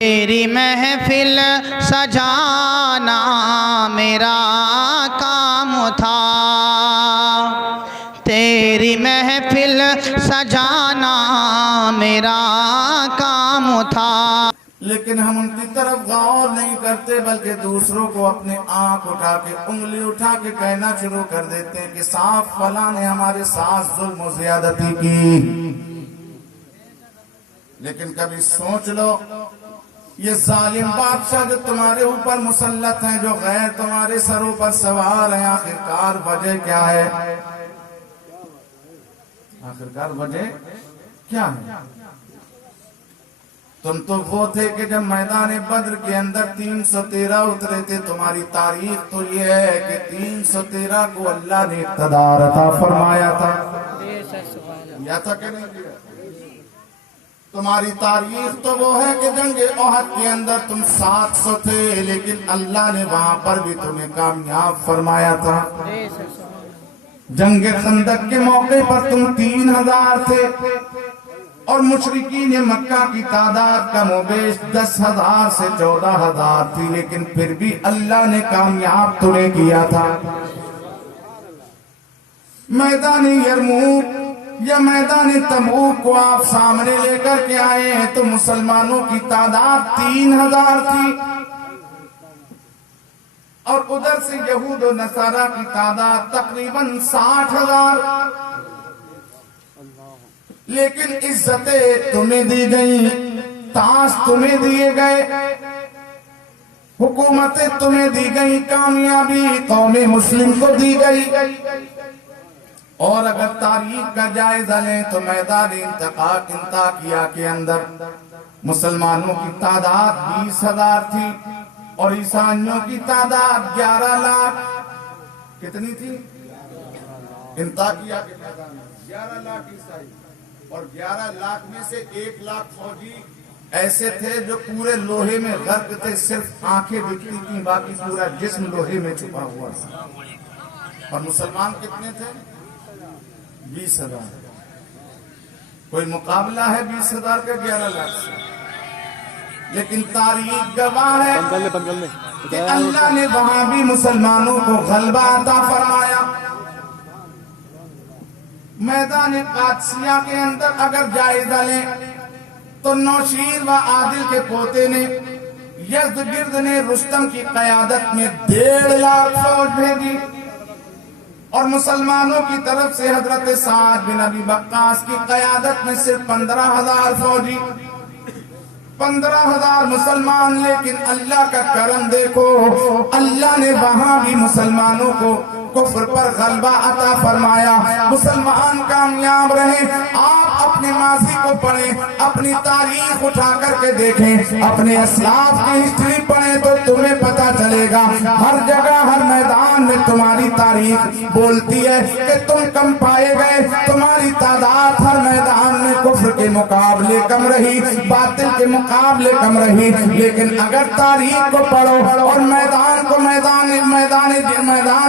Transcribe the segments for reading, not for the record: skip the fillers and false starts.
تیری محفل سجانا میرا کام تھا، تیری محفل سجانا میرا کام تھا، لیکن ہم ان کی طرف غور نہیں کرتے بلکہ دوسروں کو اپنے آنکھ اٹھا کے انگلی اٹھا کے کہنا شروع کر دیتے ہیں کہ صاف فلاں نے ہمارے ساتھ ظلم و زیادتی کی۔ لیکن کبھی سوچ لو، یہ ظالم بادشاہ جو تمہارے اوپر مسلط ہیں، جو غیر تمہارے سروں پر سوار ہیں، آخرکار وجہ کیا ہے؟ آخرکار وجہ کیا ہے؟ تم تو وہ تھے کہ جب میدان بدر کے اندر 313 اترے تھے، تمہاری تاریخ تو یہ ہے کہ 313 کو اللہ نے اقتدار عطا فرمایا تھا، یا تھا کہ نہیں کیا؟ تمہاری تاریخ تو وہ ہے کہ جنگ احد کے اندر تم 700 تھے، لیکن اللہ نے وہاں پر بھی تمہیں کامیاب فرمایا تھا۔ جنگ خندق کے موقع پر تم 3000 تھے اور مشرکین مکہ کی تعداد کم و بیش 10,000 سے 14,000 تھی، لیکن پھر بھی اللہ نے کامیاب تمہیں کیا تھا۔ میدان یرموک یا میدان تبوک کو آپ سامنے لے کر کے آئے ہیں تو مسلمانوں کی تعداد 3,000 تھی، اور ادھر سے یہود و نصارہ کی تعداد تقریباً 60,000، لیکن عزتیں تمہیں دی گئیں، تاج تمہیں دیے گئے، حکومتیں تمہیں دی گئیں، کامیابی قوم مسلم کو دی گئی۔ اور اگر تاریخ کا جائزہ لیں تو میدان انطاکیہ کے اندر مسلمانوں کی تعداد 20,000 تھی اور عیسائیوں کی تعداد 11 لاکھ۔ کتنی تھی؟ انطاکیہ کے میدان میں 11 لاکھ عیسائی، اور 11 لاکھ میں سے 1 لاکھ فوجی ایسے تھے جو پورے لوہے میں غرق تھے، صرف آنکھیں دکھتی تھیں، باقی پورا جسم لوہے میں چھپا ہوا تھا۔ اور مسلمان کتنے تھے؟ 20,000۔ کوئی مقابلہ ہے 20,000 کا 11 لاکھ سے؟ لیکن تاریخ گواہ ہے کہ اللہ نے وہاں بھی مسلمانوں کو غلبہ عطا فرمایا۔ میدان قادسیہ کے اندر اگر جائزہ لیں تو نوشیر و عادل کے پوتے نے یزدگرد نے رستم کی قیادت میں 1.5 لاکھ فوج بھیجی، اور مسلمانوں کی طرف سے حضرت سعد بن ابی وقاص کی قیادت میں صرف 15,000 فوجی، 15,000 مسلمان۔ لیکن اللہ کا کرم دیکھو، اللہ نے وہاں بھی مسلمانوں کو کفر پر غلبہ عطا فرمایا، مسلمان کامیاب رہے۔ آپ اپنے ماضی کو پڑھیں، اپنی تاریخ اٹھا کر کے دیکھیں، اپنے اسلاف کی ہسٹری پڑھیں تو تمہیں پتا چلے گا ہر جگہ ہر میدان میں تمہاری تاریخ بولتی ہے کہ تم کم پائے گئے، تمہاری تعداد ہر میدان میں کفر کے مقابلے کم رہی، باطل کے مقابلے کم رہی۔ لیکن اگر تاریخ کو پڑھو اور میدان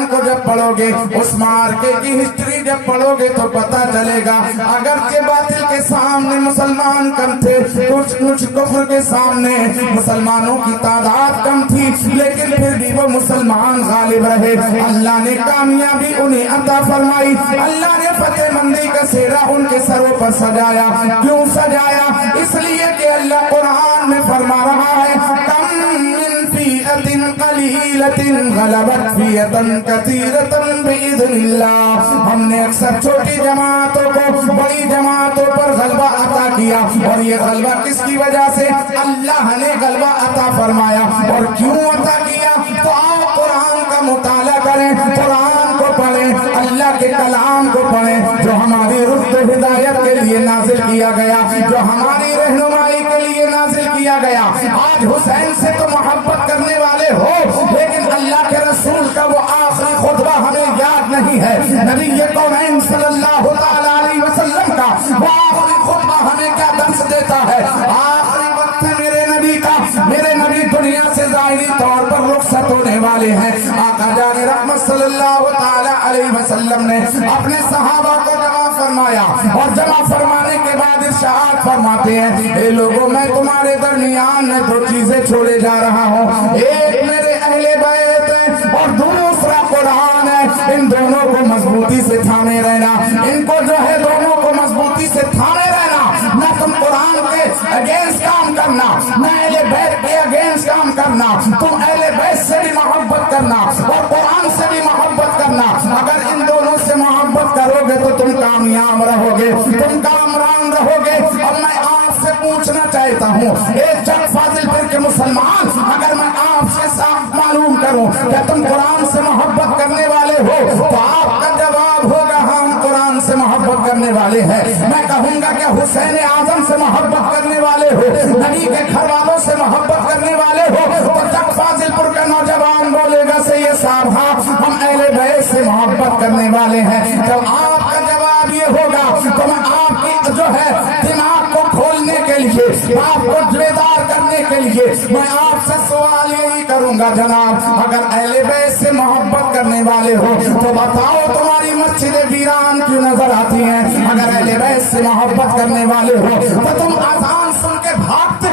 کو جب پڑھو گے، اس مارکے کی ہسٹری جب پڑھو گے تو پتا چلے گا اگرچہ باطل کے سامنے مسلمان کم تھے، کچھ کفر کے سامنے مسلمانوں کی تعداد کم تھی، لیکن پھر بھی وہ مسلمان غالب رہے۔ اللہ نے کامیابی انہیں عطا فرمائی، اللہ نے فتح مندی کا سہرا ان کے سروں پر سجایا۔ کیوں سجایا؟ اس لیے کہ اللہ قرآن میں فرما رہا ہے کم من فیئۃ قلیلۃ غلبت فیئۃ کثیرۃ بإذن اللہ۔ ہم نے اکثر چھوٹی جماعتوں کو بڑی جماعتوں پر غلبہ عطا کیا، اور یہ غلبہ کس کی وجہ سے؟ اللہ نے غلبہ عطا فرمایا۔ اور کیوں عطا کیا؟ تو آپ قرآن کا مطالعہ کریں، قرآن کو پڑھیں، اللہ کے کلام کو پڑھیں جو ہماری رشد و ہدایت کے لیے نازل کیا گیا، جو ہماری رہنمائی کے لیے نازل کیا گیا۔ آج حسین سے تو محبت کرنے والے ہو، لیکن اللہ کے رسول کا وہ آخری خطبہ ہمیں یاد نہیں ہے، نبی کونین صلی اللہ تعالیٰ علیہ وسلم کا وہ آخری خطبہ ہمیں کیا درس دیتا ہے؟ آخری وقت ہے میرے نبی کا، میرے نبی دنیا سے ظاہری طور پر رخصت ہونے والے ہیں۔ آقا جان رحمت صلی اللہ تعالیٰ علیہ وسلم نے اپنے صحابہ کو جواب فرمایا اور جمع فرمانے کے بعد ارشاد فرماتے ہیں اے لوگوں میں تمہارے درمیان میں دو چیزیں چھوڑے جا رہا ہوں، ایک میرے اہل بیت ہے اور دوسرا قرآن ہے، ان دونوں کو مضبوطی سے تھامے رہنا، ان کو جو ہے دونوں کو مضبوطی سے تھامے رہنا، نہ تم قرآن کے اگینسٹ کام کرنا، نہ اہل بیت کے اگینسٹ کام کرنا، تم اہل بیت سے بھی محبت کرنا اور قرآن سے بھی محبت کرنا، اگر ان دونوں سے محبت کرو گے تو تم کامیاب رہو گے، تم کامران رہو گے۔ اب میں آپ سے پوچھنا چاہتا ہوں ایک جگ فاضل پیر کے مسلمان، اگر میں آپ سے صاف معلوم کروں کہ تم قرآن سے محبت کرنے والے ہو تو آپ کا جواب ہوگا ہم قرآن سے محبت کرنے والے ہیں۔ میں کہوں گا کہ حسین اعظم سے محبت کرنے والے ہو، نبی کے گھر والوں سے محبت کرنے والے ہو، تو جگ فاضل پور کا نوجوان بولے گا سید صاحب ہاں ہم اہل بیت سے محبت کرنے والے ہیں۔ جب آپ کا جواب یہ ہوگا تو میں آپ کی جو ہے دماغ کو کھولنے کے لیے، آپ کو بیدار کرنے کے لیے میں آپ سے سوال یہی کروں گا جناب، اگر اہل بیت سے محبت کرنے والے ہو تو بتاؤ تمہاری مسجدیں ویران کیوں نظر آتی ہیں؟ اگر اہل بیت سے محبت کرنے والے ہو تو تم اذان سن کے بھاگتے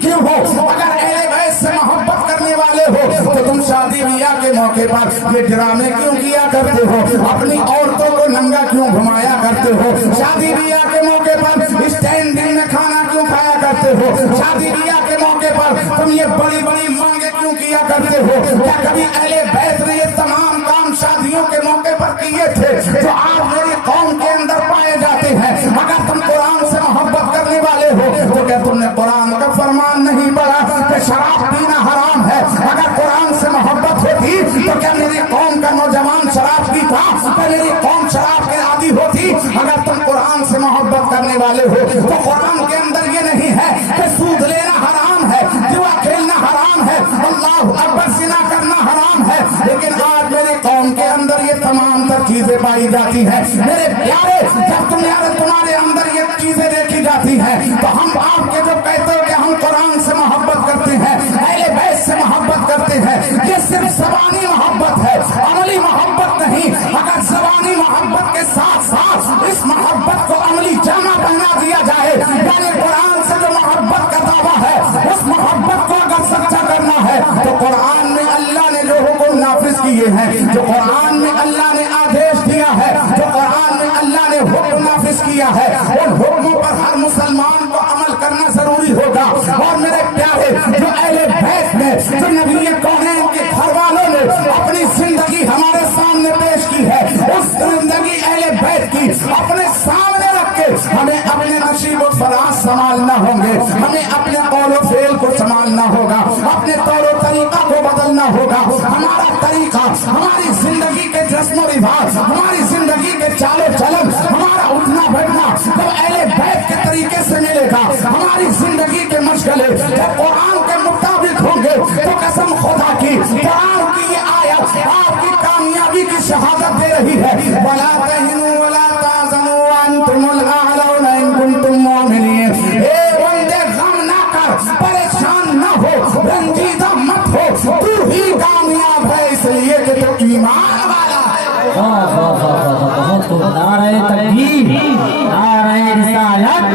کیوں ہو؟ اگر اہل بیت سے محبت کرنے والے ہو تو تم شادی بیاہ کے موقع پر یہ ڈرامے کیوں کیا کرتے ہو؟ اپنی عورتوں کو ننگا کیوں گھمایا کرتے ہو؟ شادی بیاہ کے موقع پر اسٹینڈنگ میں کھانا کیوں کھایا کرتے ہو؟ شادی بیاہ کے موقع پر تم یہ بڑی بڑی مانگیں کیوں کیا کرتے ہو؟ کیا کبھی اہل بیت نے یہ تمام کام شادیوں کے موقع پر کیے تھے جو آج میری قوم کے اندر پائے جاتے ہیں؟ اگر تم قرآن سے محبت کرنے والے ہو تو کیا تم نے قرآن کا فرمان نہیں پڑھا کہ شراب پینا حرام ہے؟ اگر قرآن سے محبت ہوتی تو کیا میری قوم کا نوجوان شراب پیتا؟ کیا میری قوم شراب کے عادی ہوتی؟ اگر تم قرآن سے محبت کرنے والے ہو تو قرآن کے اندر یہ نہیں ہے کہ سود لینا حرام ہے، جوا کھیلنا حرام ہے، اللہ اکبر زنا کرنا حرام ہے، لیکن آج میری قوم کے اندر یہ تمام تر چیزیں پائی جاتی ہیں۔ میرے پیارے جب تمہارے اندر یہ چیزیں دیکھی جاتی ہیں تو ہم آپ کے جو کہتے ہو کہ ہم قرآن سے محبت کرتے ہیں، اہل بیت سے محبت کرتے ہیں، یہ صرف زبانی محبت ہے، عملی محبت نہیں۔ اگر زبانی محبت کے ساتھ ساتھ اس محبت کو عملی جامہ پہنا دیا جائے، یعنی قرآن سے جو محبت کا دعویٰ ہے اس محبت کو اگر سچا کرنا ہے تو قرآن میں اللہ نے جو حکم نافذ کیے ہیں، جو قرآن میں اللہ نے آدیش دیا ہے، جو قرآن میں اللہ نے حکم نافذ کیا ہے، ان حکموں پر ہر مسلمان کو عمل کرنا ضروری ہوگا۔ اور میرے پیارے جو اہل بیت نے، جو نبی کونین کے گھر والوں نے اپنی زندگی ہمارے سامنے پیش کی ہے، اس زندگی اہل بیت کی اپنے سامنے رکھ کے ہمیں اپنے نصیب و فراز سنبھالنا ہوں گے، ہمیں اپنے قول و فعل کو سنبھالنا ہوگا، اپنے طور و طریقہ کو بدلنا ہوگا۔ ہمارا طریقہ، ہماری زندگی کے رسم و رواج، ہماری زندگی کے چال و چلن، ہمارا اٹھنا بیٹھنا جب اہل بیت کے طریقے سے ملے گا، ہماری زندگی کے مشغلے جب قرآن کے مطابق ہوں گے تو قسم خدا کی قرآن کی یہ آیت آپ کی کامیابی کی شہادت دے رہی ہے، وَلَا تَهِنُوا وَلَا تَحْزَنُوا وَأَنْتُمُ الْأَعْلَوْنَ إِن كُنتُم مُّؤْمِنِينَ۔ اے بندے غم نہ کر، پریشان نہ ہو، رنجیدہ مت ہو، تو ہی کامیاب ہے اس لیے کہ تو ایمان والا ہے۔ بہت خوب، نعرہ تکبیر، نعرہ رسالت،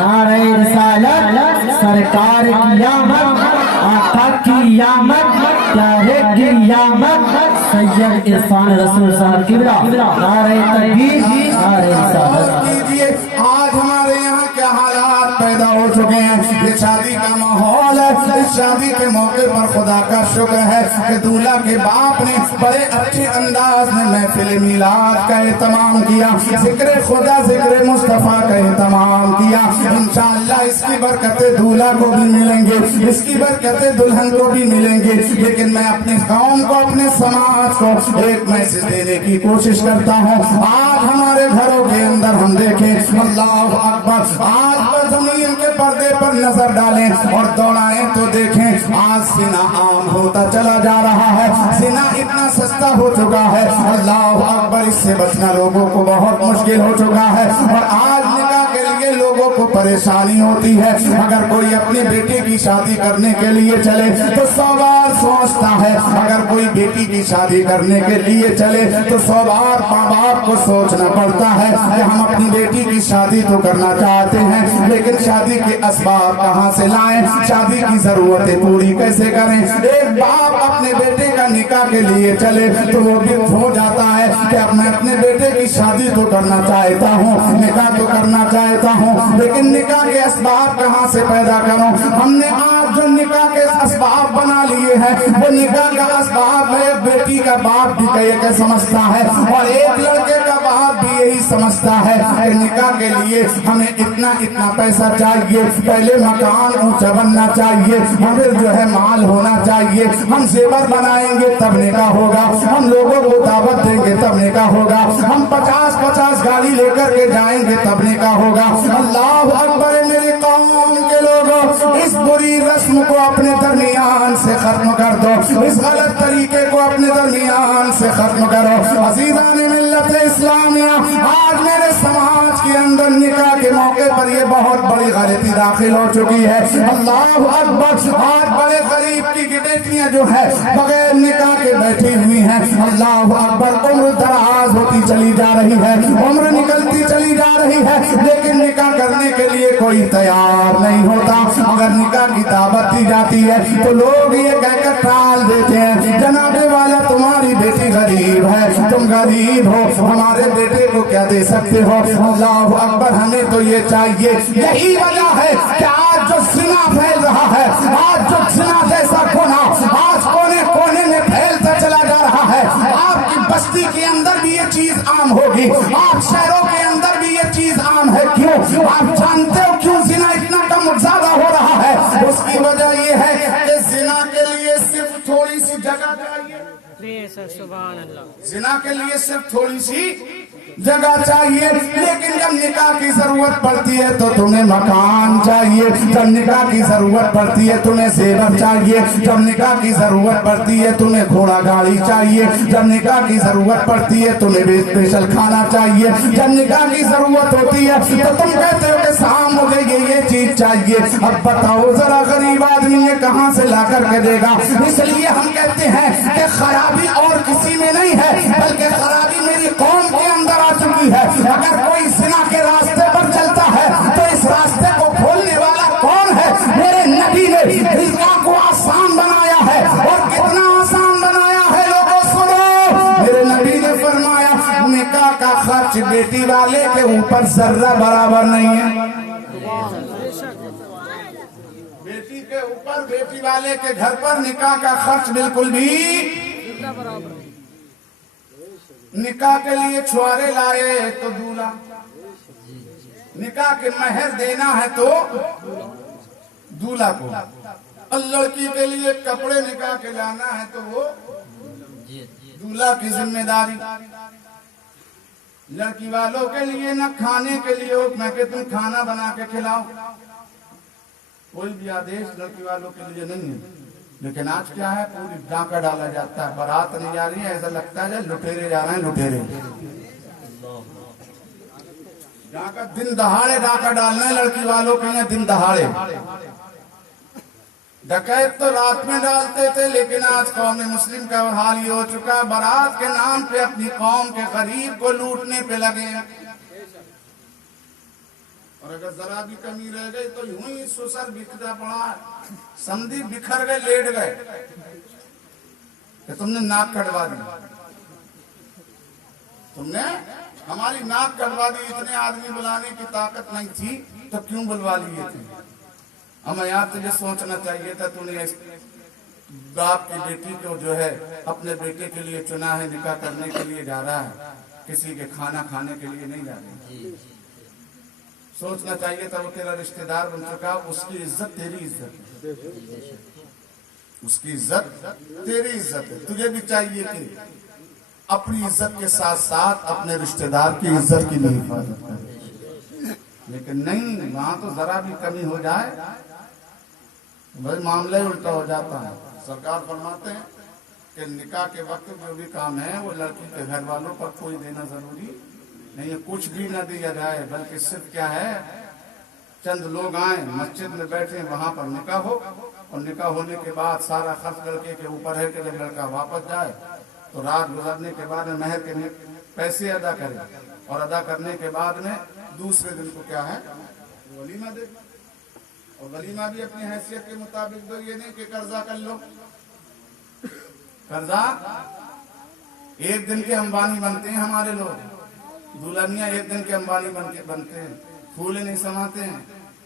نعرہ رسالت، سرکار کی آمد، آقا کی آمد، پیارے کی آمد، سید عرفان رسول صاحب قبلہ، نعرہ تکبیر، نعرہ رسالت۔ کیجئے آج ہمارے یہاں کیا حالات پیدا ہو چکے ہیں، یہ شادی کا ماحول ہے، اس شادی کے موقع پر خدا کا شکر ہے کہ دولہا کے باپ نے بڑے اچھے انداز میں محفل میلاد کا اہتمام کیا، ذکر خدا ذکر مصطفیٰ کا اہتمام کیا۔ انشاءاللہ اس کی برکتیں دولہا کو بھی ملیں گے، اس کی برکتیں دلہن کو بھی ملیں گے، لیکن میں اپنے قوم کو، اپنے سماج کو ایک میسج دینے کی کوشش کرتا ہوں۔ آج ہمارے گھروں کے اندر ہم دیکھیں، اللہ اکبر، آج پر زمین کے پردے پر نظر ڈالیں اور دوڑائیں تو دیکھیں آج زنا عام ہوتا چلا جا رہا ہے، زنا اتنا سستا ہو چکا ہے، اللہ اکبر، اس سے بچنا لوگوں کو بہت مشکل ہو چکا ہے۔ اور آج نکاح کے لیے में लोगों को परेशानी होती है। अगर कोई अपनी बेटी की शादी करने के लिए चले तो 100 बार सोचता है, अगर कोई बेटी की शादी करने के लिए चले तो 100 बार माँ बाप को सोचना पड़ता है कि हम अपनी बेटी की शादी तो करना चाहते हैं, लेकिन शादी के असबाब कहाँ से लाएं, शादी की जरूरतें पूरी कैसे करें। एक बाप अपने बेटे का निकाह के लिए चले तो वो भी हो जाता है कि अब मैं अपने बेटे की शादी तो करना चाहता हूँ, निकाह तो करना चाहता हूँ, लेकिन निकाह के असबाब कहाँ से पैदा करूँ। हमने आज जो निकाह के असबाब बना लिए हैं वो निकाह का असबाब है, बेटी का बाप भी कहे समझता है और एक लड़के का बाप भी यही समझता है कि निकाह के लिए हमें इतना इतना पैसा चाहिए, पहले मकान ऊंचा बनना चाहिए, हमें जो है माल होना चाहिए, हम जेवर बनाएंगे तब निकाह होगा, हम लोगों को दावत देंगे तब निकाह होगा, हम 50-50 गाड़ी लेकर के जाएंगे तब निकाह होगा। अल्लाह अकबर। मेरे कौम के लोगों, इस बुरी रस्म को अपने दरमियान से खत्म कर दो, इस गलत तरीके को अपने दरमियान से खत्म करो। अजीज़ान मिल्लत इस्लामिया, आज मेरे समाज के अंदर निकाह के मौके पर ये बहुत बड़ी गलती दाखिल हो चुकी है। अल्लाह अकबर। आज बड़े गरीब की बेटियां जो है बगैर निकाह के बैठी हुई हैं। अल्लाह अकबर। उम्र दराज होती चली जा रही है, उम्र निकलती चली जा रही है, लेकिन निकाह करने के लिए कोई तैयार नहीं होता। अगर निकाह की दावत दी जाती है तो लोग ये कहकर टाल देते हैं, जनाबे वाला तुम्हारी बेटी गरीब है, तुम गरीब हो, हमारे बेटे को क्या दे सकते हो। अल्लाह अकबर। हमें तो ये चाहिए, यही वजह है कि आज जो जिना फैल रहा है, आज जो जिना जैसा गुना आज कोने कोने में फैलता चला जा रहा है। आपकी बस्ती के अंदर भी ये चीज आम होगी, आप शहरों के अंदर भी ये चीज आम है। क्यों? आप जानते हो क्यों जिना इतना कम ज्यादा हो रहा है? उसकी वजह ये है कि जिना के लिए सिर्फ थोड़ी सी जगह चाहिए, जिना के लिए सिर्फ थोड़ी सी जगह चाहिए, लेकिन जब निकाह की जरूरत पड़ती है तो तुम्हें मकान चाहिए, जब निकाह की जरूरत पड़ती है तुम्हें जेवर चाहिए, जब निकाह की जरूरत पड़ती है तुम्हें घोड़ा गाड़ी चाहिए, जब निकाह की जरूरत पड़ती है तुम्हें स्पेशल खाना चाहिए, जब निकाह की जरूरत होती है तो तुम कहते हो कि साहब मुझे ये चीज चाहिए। अब बताओ जरा गरीब आदमी ये कहाँ से ला कर के देगा। इसलिए हम कहते हैं कि खराबी और किसी में नहीं है, बल्कि खराबी मेरी कौम के अंदर आ चुकी है। अगर कोई जिना के रास्ते पर चलता है तो इस रास्ते को खोलने वाला कौन है? मेरे नबी ने निकाह को आसान बनाया है, और कितना आसान बनाया है लोगों सुनो। मेरे नबी ने फरमाया निकाह का खर्च बेटी वाले के ऊपर जर्रा बराबर नहीं है। बेटी के ऊपर, बेटी वाले के घर पर निकाह का खर्च बिल्कुल भी निकाह के लिए छुआरे लाए तो दूल्हा, निकाह के महर देना है तो दूल्हा को, और लड़की के लिए कपड़े निकाह के लाना है तो वो दूल्हा की जिम्मेदारी। लड़की वालों के लिए न खाने के लिए मैं कि तुम खाना बना के खिलाओ, कोई भी आदेश लड़की वालों के लिए नहीं है। लेकिन आज क्या है, पूरी डाका डाला जाता है, बारात नहीं जा रही है, ऐसा लगता है लुटेरे जा रहे हैं, लुटेरे डाका दिन दहाड़े डाका डालना है लड़की वालों के लिए, दिन दहाड़े। डकैत तो रात में डालते थे, लेकिन आज कौम मुस्लिम का हाल ये हो चुका है, बारात के नाम पे अपनी कौम के गरीब को लूटने पे लगे हैं। और अगर जरा भी कमी रह गई तो यूं ही सुसर बिखरा पड़ा, समधी बिखर गए, लेट गए कि तुमने नाक कटवा दी, तुमने हमारी नाक कटवा दी। इतने आदमी बुलाने की ताकत नहीं थी तो क्यों बुलवा लिए थे? हमें यार तुझे सोचना चाहिए था, तूने बाप की बेटी को जो है अपने बेटे के लिए चुना है, निकाह करने के लिए जा रहा है, किसी के खाना खाने के लिए नहीं जा रहा। सोचना चाहिए था, वो तेरा रिश्तेदार बन चुका, उसकी इज्जत तेरी इज्जत, उसकी इज्जत तेरी इज्जत है। तुझे भी चाहिए कि अपनी इज्जत के साथ साथ अपने रिश्तेदार की इज्जत की भी हिफाजत करे, लेकिन नहीं, वहां तो जरा भी कमी हो जाए भाई मामला ही उल्टा हो जाता है। सरकार फरमाते हैं कि निकाह के वक्त जो भी काम है वो लड़की के घर वालों पर कोई देना जरूरी नहीं है, कुछ भी न दिया जाए, बल्कि सिर्फ क्या है चंद लोग आए, मस्जिद में बैठे, वहां पर निकाह हो, और निकाह होने के बाद सारा खर्च लड़के के ऊपर है कि जब लड़का वापस जाए तो रात गुजरने के बाद में महर के पैसे अदा करे, और अदा करने के बाद में दूसरे दिन को क्या है, वलीमा दे। और वलीमा भी अपनी हैसियत के मुताबिक दो, ये नहीं कि कर्जा कर लो। कर्जा एक दिन के अंबानी बनते हैं हमारे लोग, दुल्हनिया एक दिन के अंबानी बनते हैं, फूल नहीं समाते हैं,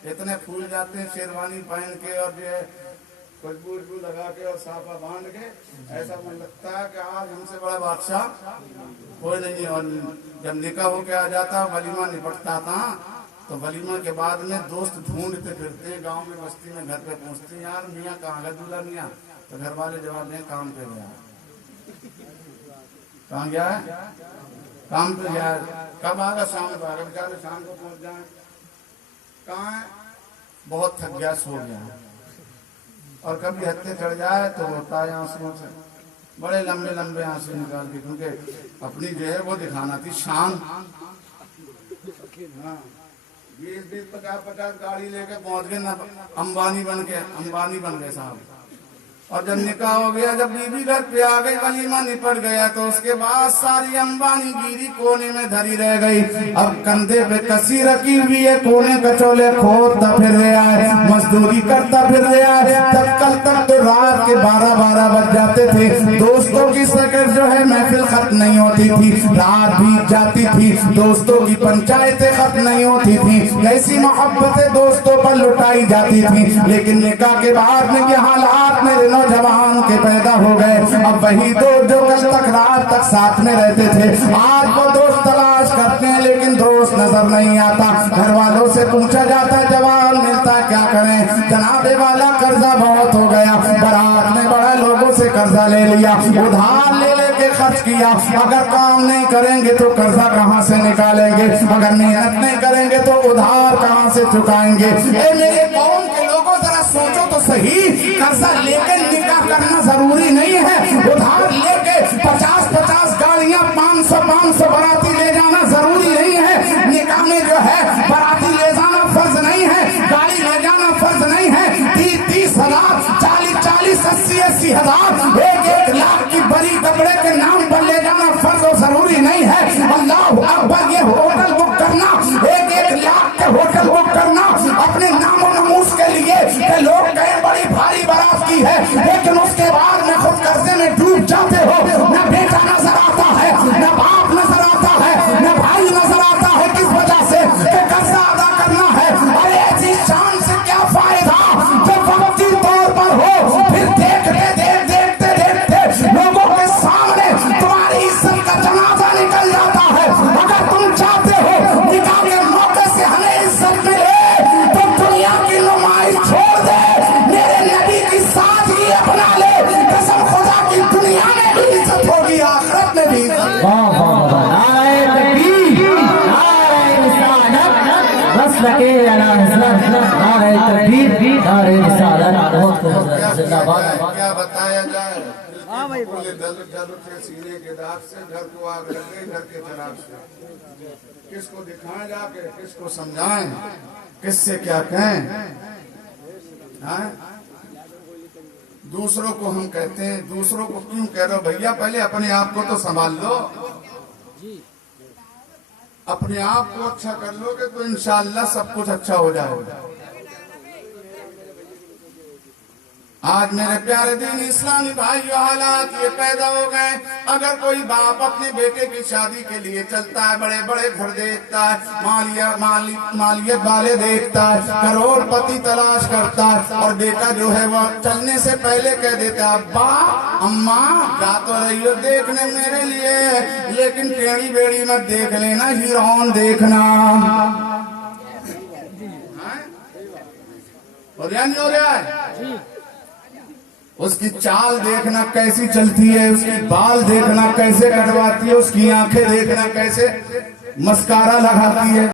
इतने फूल जाते हैं शेरवानी पहन के और जो है खुशबू लगा के और साफा बांध के, ऐसा मन लगता है कि आज हमसे बड़ा बादशाह कोई नहीं है। और जब निकाह होके आ जाता, वलीमा निपटता था, तो वलीमा के बाद में दोस्त ढूंढते फिरते हैं गांव में, बस्ती में, घर पे पहुंचते हैं, यार मियाँ कहाँ है दूल्हा मियाँ? तो घर वाले जवाब दें काम पे गया। कहाँ गया है? काम पे गया। कब आगा? शाम को आगा। बेचारे शाम को पहुंच जाए, कहाँ है? बहुत थक गया, सो गया। और कभी हत्थे चढ़ जाए तो रोता है आंसुओं से, बड़े लंबे लंबे आंसू निकाल के, क्योंकि अपनी जो है वो दिखाना थी शान। हाँ, 20-20, 50-50 गाड़ी लेके पहुंच गए ना, अंबानी बन गए साहब। और जब निकाह हो गया, जब बीवी घर पे आ गई, वलीमा निपट गया, तो उसके बाद सारी अंबानी गिरी कोने में धरी रह गई। अब कंधे पे कसी रखी हुई है, कोने कचौले खोदता फिर रहा है, मजदूरी करता फिर रहा है। तब कल तक तो रात के 12-12 बज जाते थे, दोस्तों की सकत जो है महफिल खत्म नहीं होती थी, रात बीत जाती थी, दोस्तों की पंचायतें खत्म नहीं होती थी, ऐसी मोहब्बतें दोस्तों पर लुटाई जाती थी। लेकिन निकाह के बाद में ये हालात मेरे नौजवान के पैदा हो गए। अब वही दोस्त जो कल तक रात तक साथ में रहते थे, आज वो दोस्त तलाश करते हैं, लेकिन दोस्त नजर नहीं आता। घर वालों से पूछा जाता, जवाब मिलता, क्या करें जनाबे वाला कर्जा बहुत हो गया, बारात में बड़ा लोगों से कर्जा ले लिया, उधार ले लेके खर्च किया, अगर काम नहीं करेंगे तो कर्जा कहाँ से निकालेंगे, अगर मेहनत नहीं करेंगे तो उधार कहाँ से चुकाएंगे। मेरे कौम के लोगों जरा सोचो तो सही, कर्जा लेके निकाह करना जरूरी नहीं है, उधार लेके 50-50 गाड़ियां 500 बाराती ले जाना जरूरी नहीं है। निकाह में जो है बाराती ले जाना फर्ज नहीं है, गाड़ी ले जाना फर्ज नहीं है। 30-30 हजार, 40-40, 80-80 हजार, 1-1 लाख की बड़ी कपड़े के नाम पर ले जाना फर्ज और जरूरी नहीं है। अल्लाह अकबर, ये होटल बुक करना, 1-1 लाख के होटल बुक करना अपने नामो नमूस के लिए कि लोग कहें बड़ी भारी बारात की है, लेकिन उसके बाद में खुद कर्जे में डूब जाते हो। न बेटा नजर आता है, न बाप नजर आता है, न भाई नजर आता है, किस वजह से कि कर्जा अदा करना है। अरे ऐसी शान से क्या फायदा जब वक्ती तौर पर हो, फिर देखते लोगों के सामने तुम्हारी इज्जत का जनाजा निकल जाता है। अगर तुम चाहते हो निकाह के मौके से हमें इज्जत मिले, तो दुनिया की नुमाइश छोड़ दे, मेरे नबी की साथ ही अपना ले, कसम खुदा की दुनिया में भी इज्जत होगी, आखिरत में भी। वाह वाह वाह, नारे तकबीर, नारे रिसालत, बस लगे अला हज़रत, नारे तकबीर, नारे रिसालत, बहुत खूबसूरत, जिंदाबाद। क्या बताया जाए, बोले दल के सीने के दाग से घर को आग लग गई, घर के चराग से। किसको दिखाएं जाके, किसको समझाएं, किससे क्या कहें? हाँ? दूसरों को हम कहते हैं, दूसरों को क्यों कह रहे हो भैया, पहले अपने आप को तो संभाल लो। अपने आप को अच्छा कर लोगे तो इंशाअल्लाह सब कुछ अच्छा हो जाएगा। आज मेरे प्यारे दीन इस्लामी भाइयों, हालात ये पैदा हो गए। अगर कोई बाप अपने बेटे की शादी के लिए चलता है, बड़े बड़े घर देखता है, मालियत वाले देखता है, करोड़पति तलाश करता है, और बेटा जो है वो चलने से पहले कह देता है, अब्बा अम्मा जा तो रही हो देखने मेरे लिए, लेकिन टेढ़ी बेड़ी मत देख लेना, हीरोन देखना। हो गया नहीं हो गया है? उसकी चाल देखना कैसी चलती है, उसकी बाल देखना कैसे कटवाती है, उसकी आंखें देखना कैसे मस्कारा लगाती है।